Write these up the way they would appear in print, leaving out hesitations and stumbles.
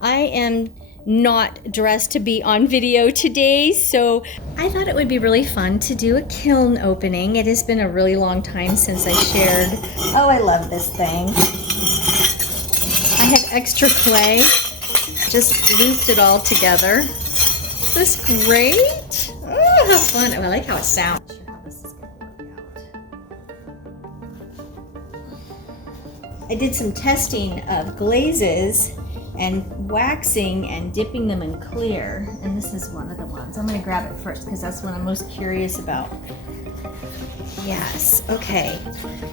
I am not dressed to be on video today, so I thought it would be really fun to do a kiln opening. It has been a really long time since I shared. Oh, I love this thing. I had extra clay, just looped it all together. Is this great? Oh, how fun. Oh, I like how it sounds. I did some testing of glazes and waxing and dipping them in clear, and this is one of the ones. I'm going to grab it first because that's what I'm most curious about. Yes, okay.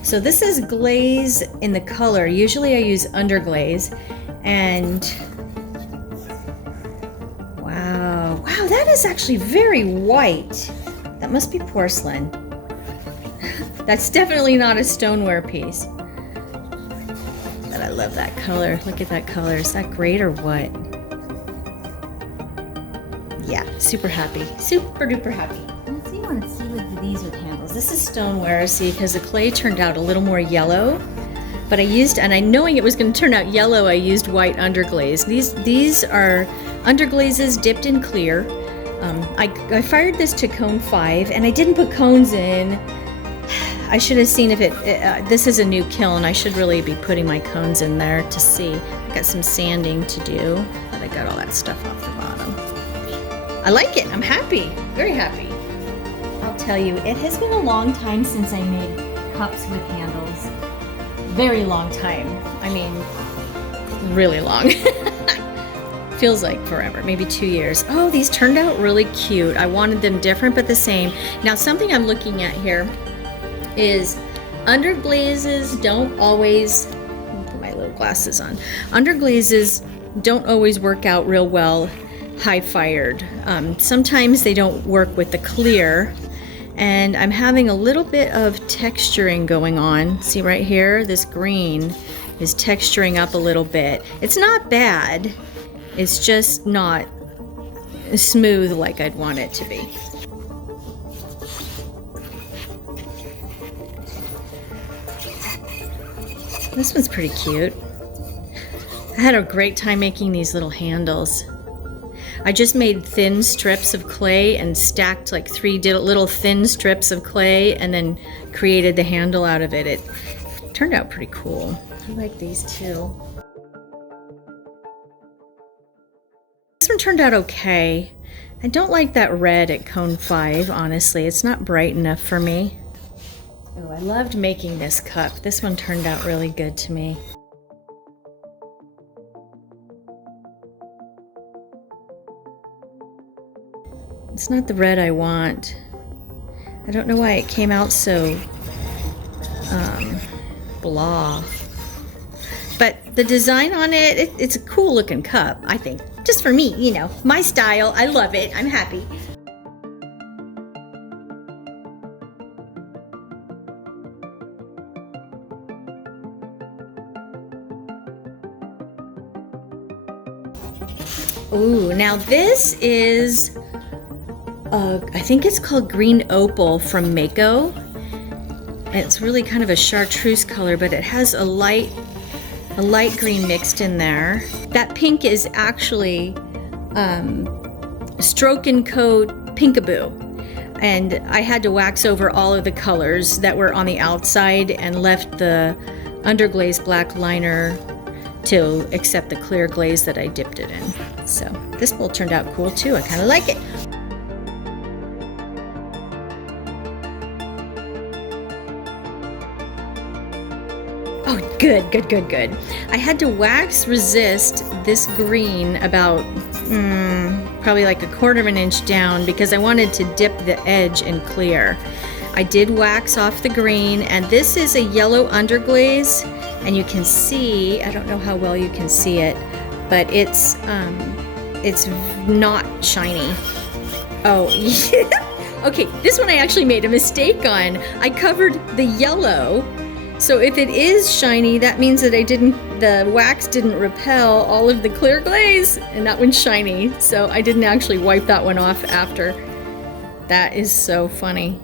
So this is glaze in the color. Usually I use Underglaze, and wow, that is actually very white. That must be porcelain. That's definitely not a stoneware piece. But I love that color. Look at that color. Is that great or what? Yeah, super happy. Super duper happy. Let's see, I want to see with these with handles. This is stoneware, see, because the clay turned out a little more yellow. But I used, and I knowing it was going to turn out yellow, I used white underglaze. These are underglazes dipped in clear. I fired this to cone 5, and I didn't put cones in. I should have seen if this is a new kiln. I should really be putting my cones in there to see. I got some sanding to do, but I got all that stuff off the bottom. I like it. I'm happy. Very happy. I'll tell you, it has been a long time since I made cups with handles. Very long time. I mean, really long. Feels like forever, maybe 2 years. Oh, these turned out really cute. I wanted them different but the same. Now, something I'm looking at here is underglazes don't always, put my little glasses on, underglazes don't always work out real well high fired. Sometimes they don't work with the clear, and I'm having a little bit of texturing going on. See right here, this green is texturing up a little bit. It's not bad, it's just not smooth like I'd want it to be. This one's pretty cute. I had a great time making these little handles. I just made thin strips of clay and stacked like 3 little thin strips of clay and then created the handle out of it. It turned out pretty cool. I like these too. This one turned out okay. I don't like that red at cone 5, honestly. It's not bright enough for me. Oh, I loved making this cup. This one turned out really good to me. It's not the red I want. I don't know why it came out so blah. But the design on it's a cool looking cup, I think. Just for me, you know, my style. I love it. I'm happy. Ooh, now this is, I think it's called Green Opal from Mayco. It's really kind of a chartreuse color, but it has a light green mixed in there. That pink is actually Stroke and Coat Pinkaboo. And I had to wax over all of the colors that were on the outside and left the Underglaze black liner to accept the clear glaze that I dipped it in. So this bowl turned out cool too. I kind of like it. Oh, good, good, good, good. I had to wax resist this green about probably like 1/4 of an inch down because I wanted to dip the edge in clear. I did wax off the green, and this is a yellow underglaze, and you can see, I don't know how well you can see it, but it's not shiny. Oh, yeah. Okay, this one I actually made a mistake on. I covered the yellow, so if it is shiny, that means that the wax didn't repel all of the clear glaze, and that one's shiny, so I didn't actually wipe that one off after. That is so funny.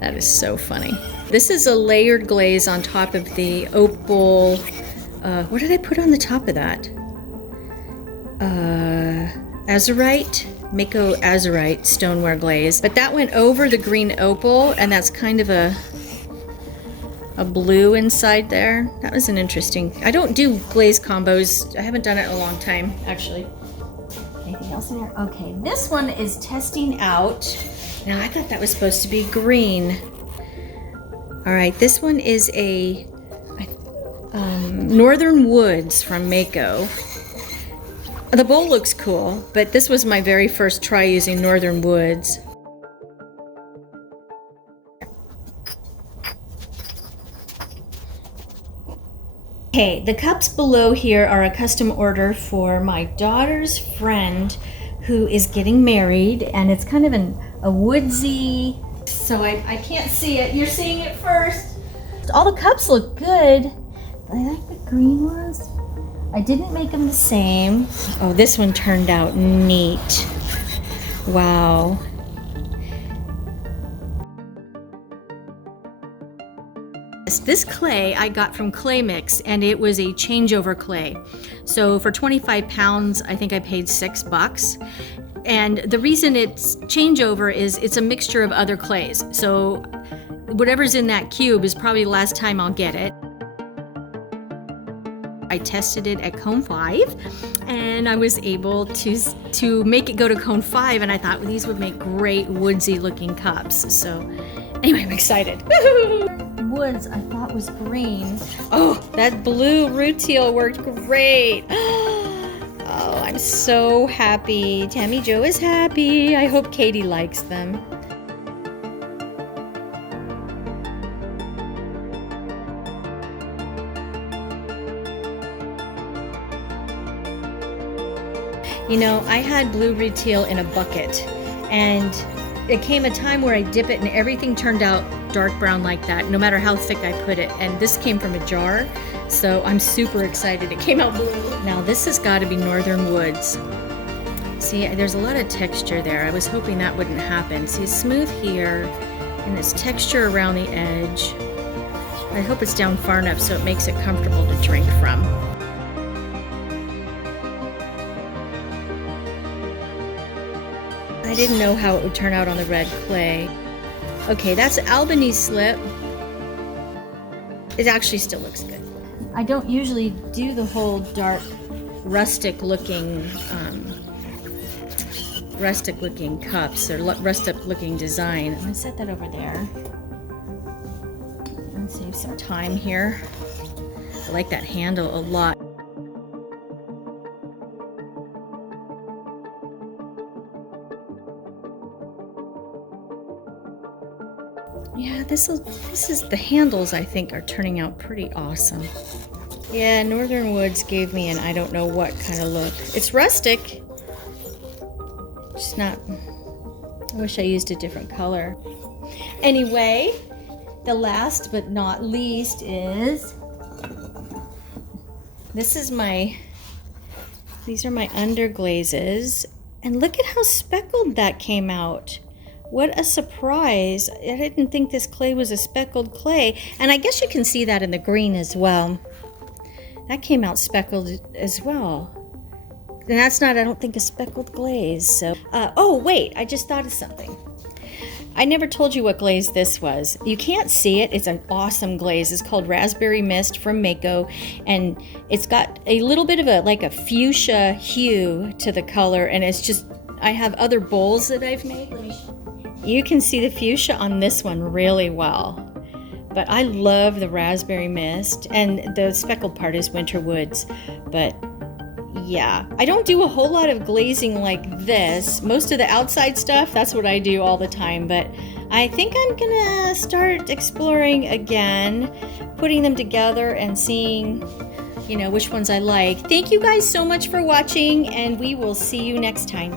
That is so funny. This is a layered glaze on top of the Opal. What did I put on the top of that? azurite, Mayco azurite stoneware glaze. But that went over the green opal, and that's kind of a blue inside there. That was an interesting. I don't do glaze combos. I haven't done it in a long time, actually. Anything else in there? Okay, this one is testing out. Now, I thought that was supposed to be green. All right, this one is a Northern Woods from Mayco. The bowl looks cool, but this was my very first try using Northern Woods. Okay, the cups below here are a custom order for my daughter's friend who is getting married, and it's kind of a woodsy, so I can't see it. You're seeing it first. All the cups look good. I like the green ones. I didn't make them the same. Oh, this one turned out neat. Wow. This clay I got from Clay Mix, and it was a changeover clay. So for 25 pounds, I think I paid $6. And the reason it's changeover is it's a mixture of other clays. So whatever's in that cube is probably the last time I'll get it. I tested it at cone 5, and I was able to make it go to cone 5, and I thought, well, these would make great woodsy looking cups. So anyway, I'm excited. Woods I thought was green. Oh, that blue Rutile worked great. Oh, I'm so happy. Tammy Jo is happy. I hope Katie likes them. You know, I had blue Rutile in a bucket, and it came a time where I dip it and everything turned out dark brown like that, no matter how thick I put it. And this came from a jar, so I'm super excited. It came out blue. Now this has got to be Northern Woods. See, there's a lot of texture there. I was hoping that wouldn't happen. See, it's smooth here, and there's texture around the edge. I hope it's down far enough so it makes it comfortable to drink from. I didn't know how it would turn out on the red clay. Okay, that's Albany slip. It actually still looks good. I don't usually do the whole dark rustic looking cups or rustic looking design. I'm gonna set that over there and save some time here. I like that handle a lot. Yeah, this is the handles, I think, are turning out pretty awesome. Yeah, Northern Woods gave me an I don't know what kind of look. It's rustic. Just not, I wish I used a different color. Anyway, the last but not least is, these are my Underglazes, and look at how speckled that came out. What a surprise. I didn't think this clay was a speckled clay. And I guess you can see that in the green as well. That came out speckled as well. And that's not, I don't think, a speckled glaze. So, oh wait, I just thought of something. I never told you what glaze this was. You can't see it. It's an awesome glaze. It's called Raspberry Mist from Mayco. And it's got a little bit of a fuchsia hue to the color. And it's just, I have other bowls that I've made. Let me show you. You can see the fuchsia on this one really well, but I love the Raspberry Mist, and the speckled part is Winter Woods. But yeah, I don't do a whole lot of glazing like this. Most of the outside stuff, that's what I do all the time, but I think I'm gonna start exploring again, putting them together and seeing, you know, which ones I like. Thank you guys so much for watching, and we will see you next time.